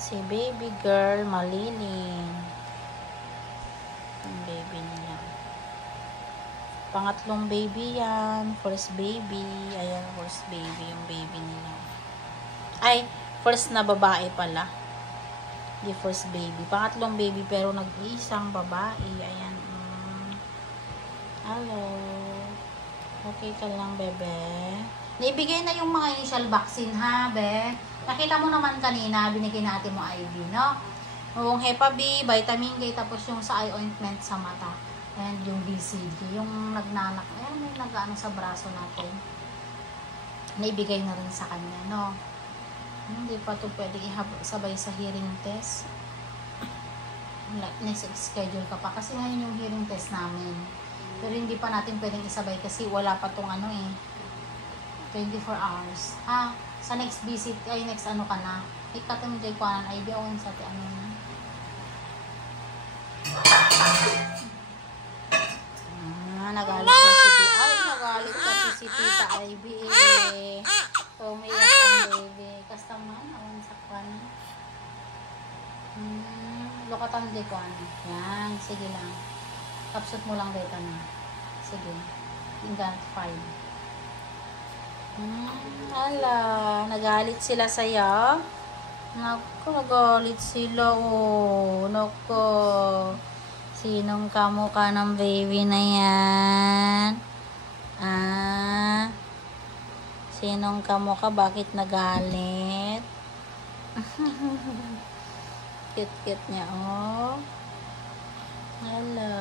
Si baby girl, Malilin. Yung baby nila. Pangatlong baby yan. First baby. Ayan, first baby. Yung baby nila. Ay, first na babae pala. Di first baby. Pangatlong baby pero nag-iisang babae. Ayan. Hello. Okay ka lang, bebe. Naibigay na yung mga initial vaccine, ha, be? Nakita mo naman kanina, binigay natin mo IV, no? Yung Hepa B, vitamin K, tapos yung sa eye ointment sa mata. And yung BCG, yung nagnanak. Ayan, may nag-ano sa braso natin. Naibigay na rin sa kanya, no? Hindi pa ito pwede sabay sa hearing test. Next schedule ka pa. Kasi ngayon yung hearing test namin. Pero hindi pa natin pwedeng isabay kasi wala pa tong 24 hours. Sa next visit, ay next ano ka na. Ikata mo dyan kuhanan, ay biyawan sa ti ano na. Nagalit na si Tita. Ay, nagalit na si Tita Ivy eh. Umiyak ang baby. Kastaman, awan sa kwan. Lokatan di kwan. Yan, sige lang. Kapsut mo lang dito na. Sige. Tinggal 5. Ala, nagalit sila sa'yo. Naku, nagalit sila. Oh, naku. Sinong kamukha ng baby na yan? Sinong kamukha? Bakit nagalit? Cute-cute niya, oh. Hello.